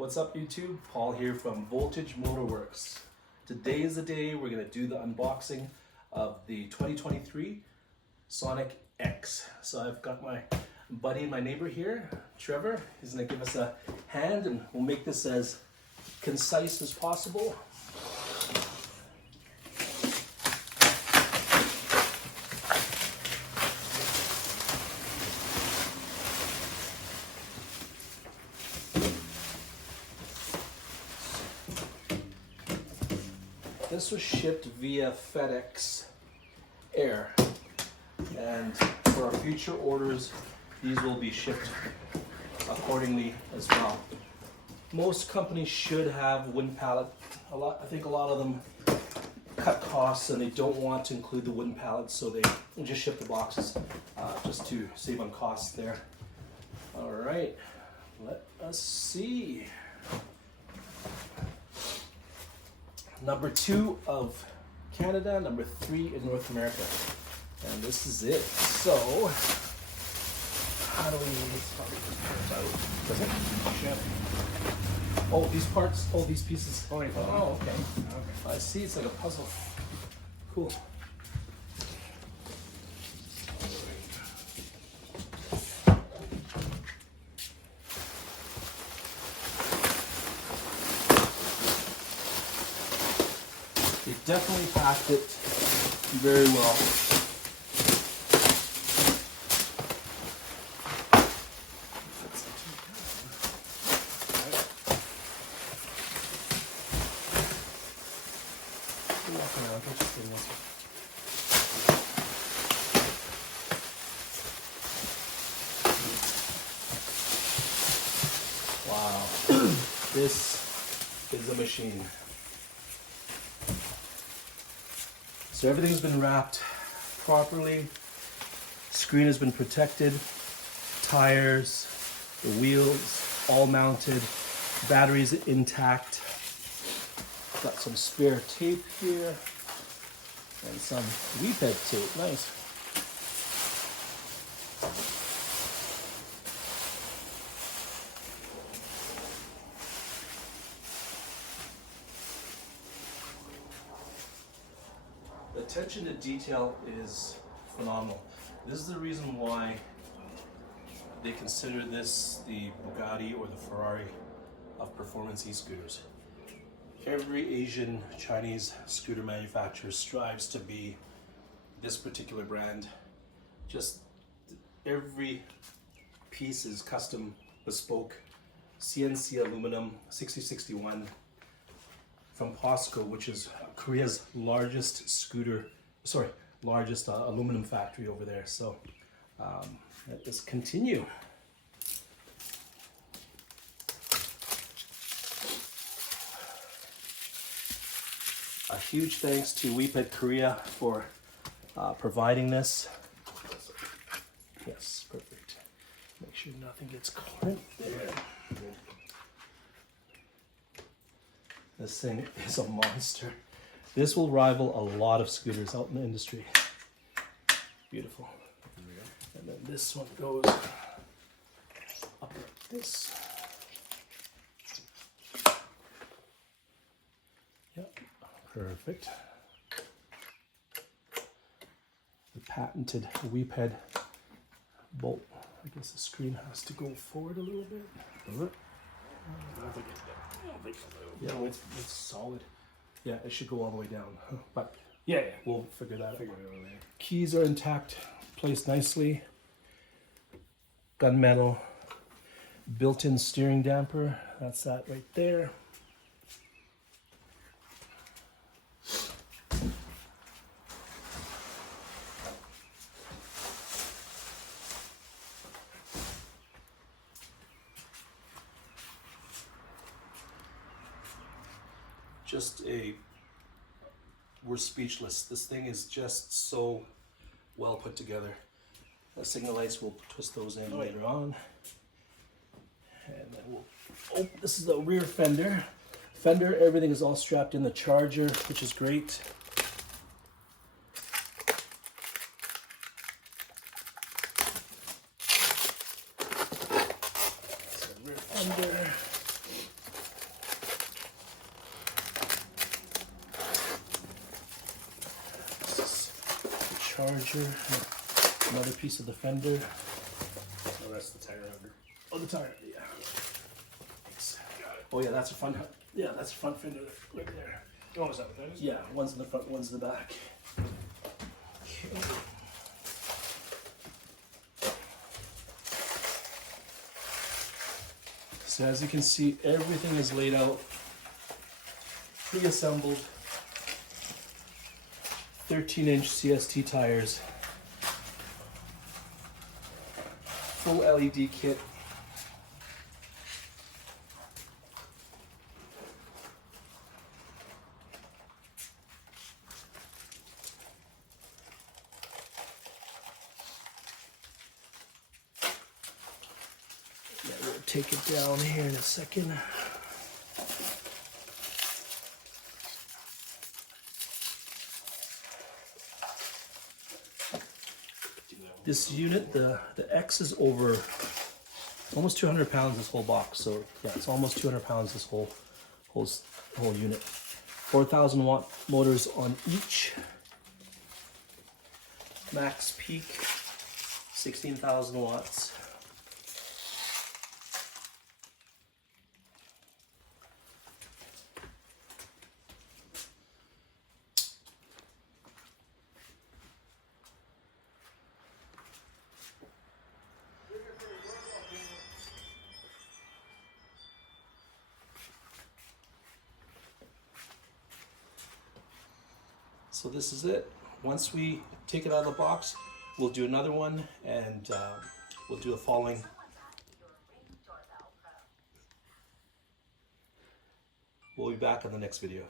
What's up YouTube? Paul here from Voltage MotoWerks. Today is the day we're going to do the unboxing of the 2023 Sonic X. So I've got my buddy and my neighbor here, Trevor. He's going to give us a hand and we'll make this as concise as possible. This was shipped via FedEx Air, and for our future orders, these will be shipped accordingly as well. Most companies should have wooden pallet. I think a lot of them cut costs and they don't want to include the wooden pallets, so they just ship the boxes just to save on costs there. All right, let us see. Number 2 of Canada, number 3 in North America. And this is it. So, how do we talk this out? Oh, these parts, oh, these pieces. Oh, okay. I see, it's like a puzzle. Cool. They definitely packed it very well. Wow, this is a machine. So everything's been wrapped properly, screen has been protected, tires, the wheels all mounted, batteries intact. Got some spare tape here and some WEPED tape, nice. The attention to detail is phenomenal. This is the reason why they consider this the Bugatti or the Ferrari of performance e-scooters. Every Asian Chinese scooter manufacturer strives to be this particular brand. Just every piece is custom, bespoke, CNC aluminum, 6061. From Posco, which is Korea's largest aluminum factory over there. So let us continue. A huge thanks to WEPED Korea for providing this. Yes, perfect. Make sure nothing gets crimped there. This thing is a monster. This will rival a lot of scooters out in the industry. Beautiful. And then this one goes up like this. Yep, perfect. The patented WEPED bolt. I guess the screen has to go forward a little bit. Does it? Yeah, it's solid. Yeah, it should go all the way down. But yeah, we'll figure that out. Keys are intact, placed nicely. Gunmetal, built-in steering damper. That's that right there. We're speechless. This thing is just so well put together. The signal lights, we'll twist those in later on. And then we'll, this is the rear fender. Everything is all strapped in, the charger, which is great. So rear fender. charger, another piece of the fender. Oh, that's the tire under. Oh, the tire, yeah. Oh yeah, that's a front. Yeah, that's a front fender right there. Oh, is that what that is? Yeah, one's in the front, one's in the back. Okay. So as you can see, everything is laid out, pre-assembled. 13-inch CST tires, full LED kit. Yeah, we'll take it down here in a second. This unit, the X is over almost 200 pounds, this whole box. So yeah, it's almost 200 pounds, this whole unit. 4,000 watt motors on each. Max peak, 16,000 watts. So this is it. Once we take it out of the box, we'll do another one, and we'll do the following. We'll be back on the next video.